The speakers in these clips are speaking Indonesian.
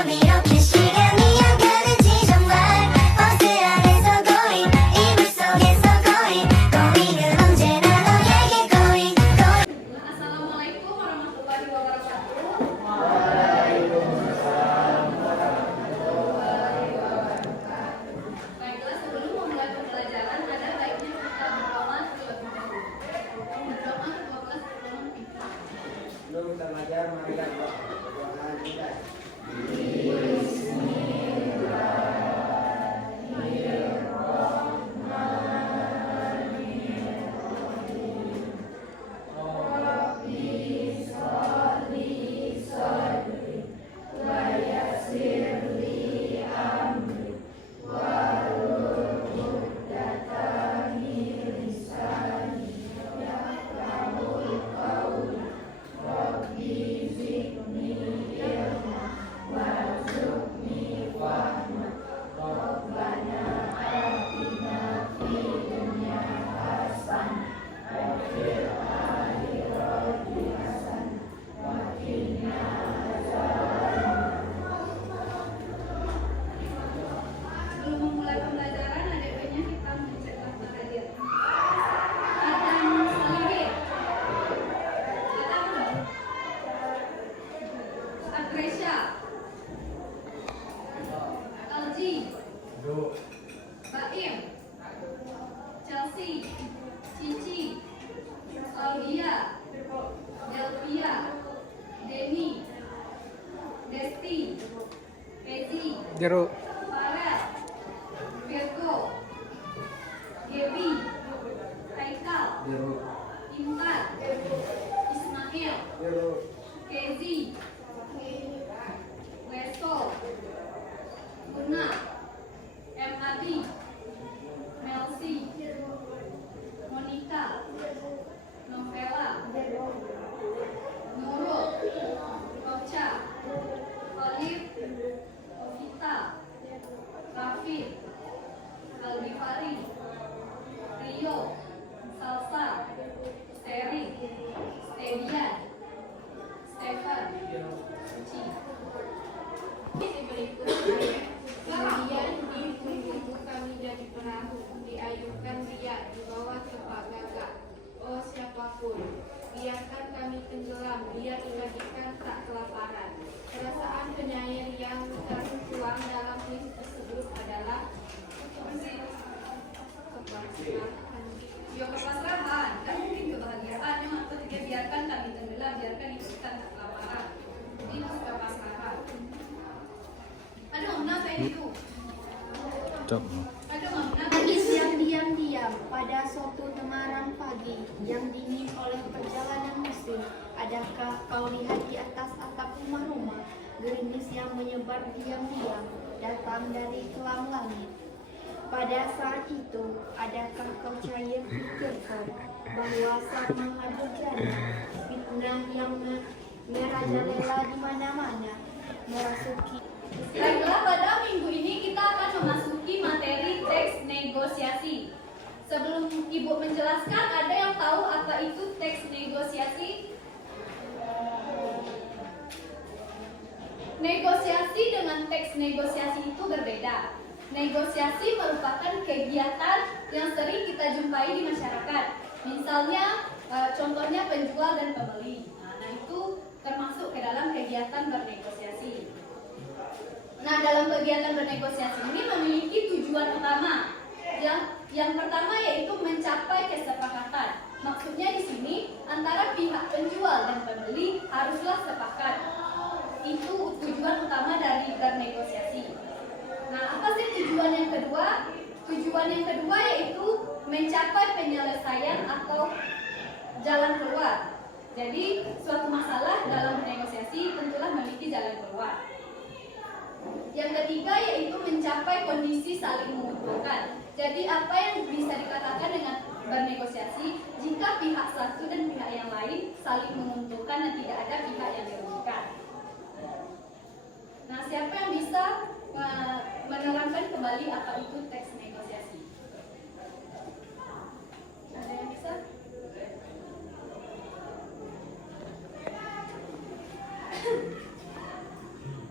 밤 이렇게 시간이 안 가는지 정말 버스 안에서 고인 이불 속에서 고인 고인은 언제나 너에게 고인 Assalamualaikum warahmatullahi wabarakatuh. Baiklah, sebelum memulai pembelajaran, ada baiknya kita berdoa terlebih dahulu. Berdoa kedua kelas pertama kita. Sebelum kita belajar, mari kita berdoa kita. Sebelum memulai pembelajaran, ada baiknya kita mengecek daftar hadir. Adam Salihir. Adam. Agresya. Alji. Baim. Chelsea. Cici. Claudia. Delvia. Denny. Desti. Pezi. Jeruk. Farel, Virgo, Gaby, Haikal, Intan, Ismail, Kezi, Weso, Guna, Adi, Melsi, Monica, Novela, Nurul, Rocha, Olive, Vita, Rafid, Algifari, Rio, Salsa, Steri, Stedian, Stefan, Suci. Kemudian di kami jadi perahu, diayunkan dia di bawah tepak gagak. Oh siapapun, biarkan kami tenggelam, biar ikan-ikan tak kelaparan. Perasaan penyair yang tertuang dalam puisi tersebut adalah Kepasrahan, kan mungkin kebahagiaan yang ketika biarkan kami tenggelam, biarkan ikan tak kelaparan. Ini maksud kepasrahan. Aduh, kenapa itu? Aduh, kenapa? Siang diam-diam pada suatu temaram pagi yang dingin oleh perjalanan musim, adakah kau lihat di atas atap rumah-rumah gerimis yang menyebar diam-diam datang dari kelam langit? Pada saat itu, adakah kau cair pikirkan bahwa saat menghadap jana, fitnah yang merajalela di mana-mana merasuki. Baiklah, pada minggu ini kita akan memasuki materi teks negosiasi. Sebelum Ibu menjelaskan, ada yang tahu apa itu teks negosiasi? Negosiasi dengan teks negosiasi itu berbeda. Negosiasi merupakan kegiatan yang sering kita jumpai di masyarakat. Misalnya, contohnya penjual dan pembeli. Nah, itu termasuk ke dalam kegiatan bernegosiasi. Nah, dalam kegiatan bernegosiasi ini memiliki tujuan utama. Yang pertama yaitu mencapai kesepakatan. Maksudnya di sini antara pihak penjual dan pembeli haruslah sepakat. Itu tujuan utama dari bernegosiasi. Nah, apa sih tujuan yang kedua? Tujuan yang kedua yaitu mencapai penyelesaian atau jalan keluar. Jadi, suatu masalah dalam bernegosiasi tentulah memiliki jalan keluar. Yang ketiga yaitu mencapai kondisi saling menguntungkan. Jadi apa yang bisa dikatakan dengan bernegosiasi jika pihak satu dan pihak yang lain saling menguntungkan dan tidak ada pihak yang dirugikan. Nah, siapa yang bisa menerangkan kembali apa itu teks negosiasi? Ada yang bisa?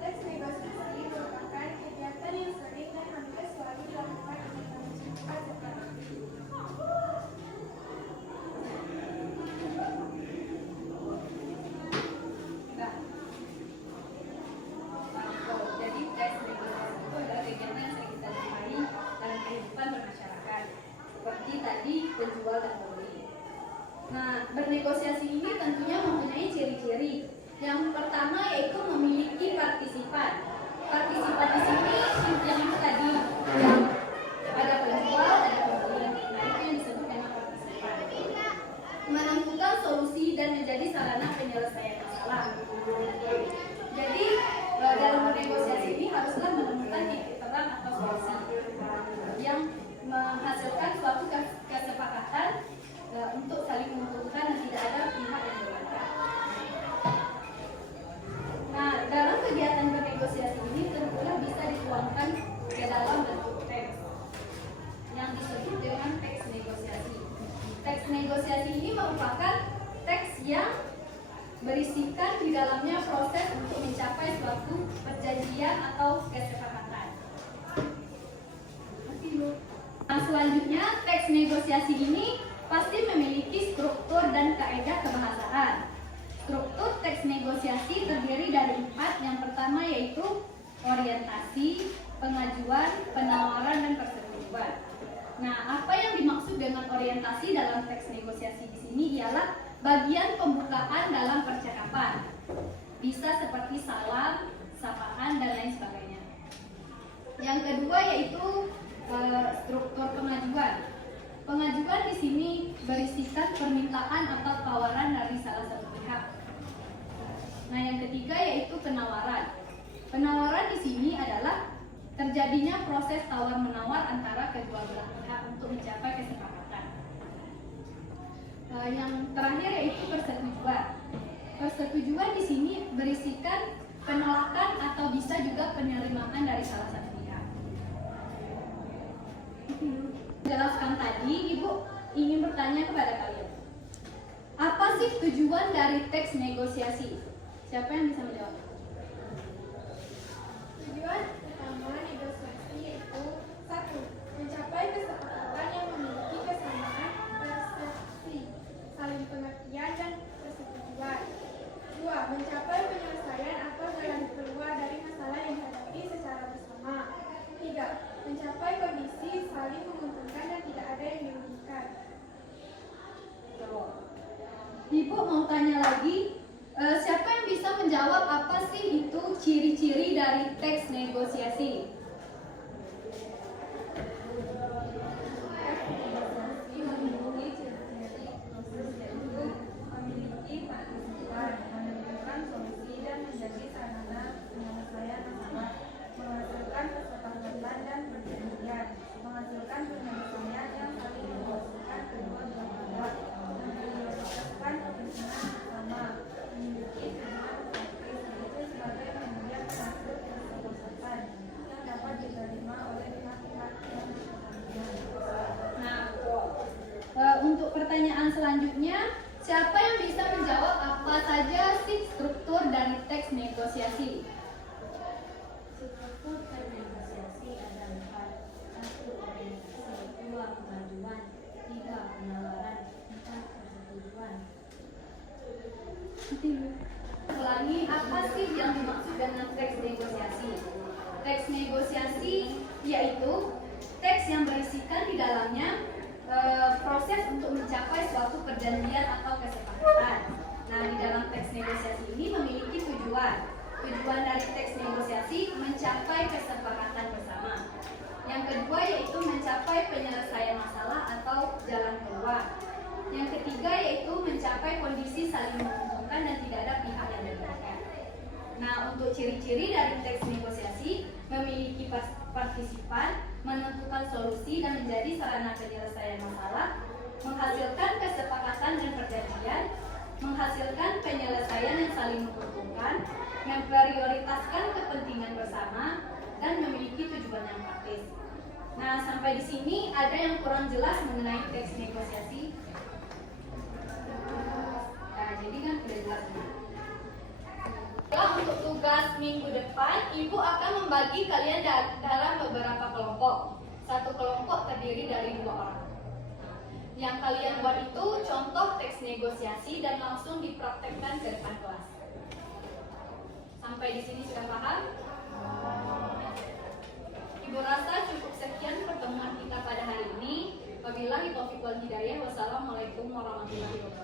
Teks negosiasi di dalamnya proses untuk mencapai suatu perjanjian atau kesepakatan. Nah, selanjutnya teks negosiasi ini pasti memiliki struktur dan kaidah kebahasaan. Struktur teks negosiasi terdiri dari 4. Yang pertama yaitu orientasi, pengajuan, penawaran, dan persetujuan. Nah, apa yang dimaksud dengan orientasi dalam teks negosiasi di sini ialah bagian pembukaan dalam percakapan. Bisa seperti salam, sapaan, dan lain sebagainya. Yang kedua yaitu struktur pengajuan. Pengajuan di sini berisikan permintaan atau tawaran dari salah satu pihak. Nah, yang ketiga yaitu penawaran. Penawaran di sini adalah terjadinya proses tawar-menawar antara kedua belah pihak untuk mencapai kesepakatan. Yang terakhir yaitu persetujuan. Persetujuan di sini berisikan penolakan atau bisa juga penerimaan dari salah satu pihak. Jelaskan tadi, Ibu ingin bertanya kepada kalian. Apa sih tujuan dari teks negosiasi? Siapa yang bisa menjawab? Tujuan utama negosiasi yaitu 1. Mencapai kesepakatan yang memiliki kesamaan persepsi, saling pengertian, dan persetujuan. 2. Mencapai penyelesaian atau jalan keluar dari masalah yang dihadapi secara bersama. 3. Mencapai kondisi saling menguntungkan dan tidak ada yang dirugikan. Ibu mau tanya lagi, siapa yang bisa menjawab apa sih itu ciri-ciri dari teks negosiasi? Memiliki partisipan, menentukan solusi dan menjadi sarana penyelesaian masalah, menghasilkan kesepakatan dan perjanjian, menghasilkan penyelesaian yang saling memuaskan kedua belah pihak, memprioritaskan kepentingan bersama, memiliki tujuan praktis, yaitu sebagai pemberian hasil kesepakatan yang dapat diterima oleh pihak-pihak yang berkepentingan. Nah, untuk pertanyaan selanjutnya, siapa yang bisa menjawab apa saja sih struktur dari teks negosiasi? Struktur teks negosiasi ada 4. 1. Orientasi, 2. Pengajuan, 3. Penawaran, 4. Persetujuan. Ulangi, apa sih yang dimaksud dengan teks negosiasi? Teks negosiasi yaitu teks yang berisikan di dalamnya proses untuk mencapai suatu perjanjian atau kesepakatan. Nah, di dalam teks negosiasi ini memiliki tujuan. Tujuan dari teks negosiasi mencapai kesepakatan bersama. Yang kedua yaitu mencapai penyelesaian masalah atau jalan keluar. Yang ketiga yaitu mencapai kondisi saling menguntungkan dan tidak ada pihak yang dirugikan. Nah, untuk ciri-ciri dari teks negosiasi memiliki partisipan, menentukan solusi dan menjadi sarana penyelesaian masalah, menghasilkan kesepakatan dan perjanjian, menghasilkan penyelesaian yang saling menguntungkan, memprioritaskan kepentingan bersama, dan memiliki tujuan yang praktis. Nah, sampai di sini ada yang kurang jelas mengenai teks negosiasi? Nah, jadi kan sudah jelas. Untuk tugas minggu depan, Ibu akan membagi kalian dalam beberapa kelompok. Satu kelompok terdiri dari 2 orang. Yang kalian buat itu contoh teks negosiasi dan langsung dipraktekkan ke depan kelas. Sampai di sini sudah paham? Ibu rasa cukup sekian pertemuan kita pada hari ini. Wabillahi taufiq wal hidayah. Wassalamualaikum warahmatullahi wabarakatuh.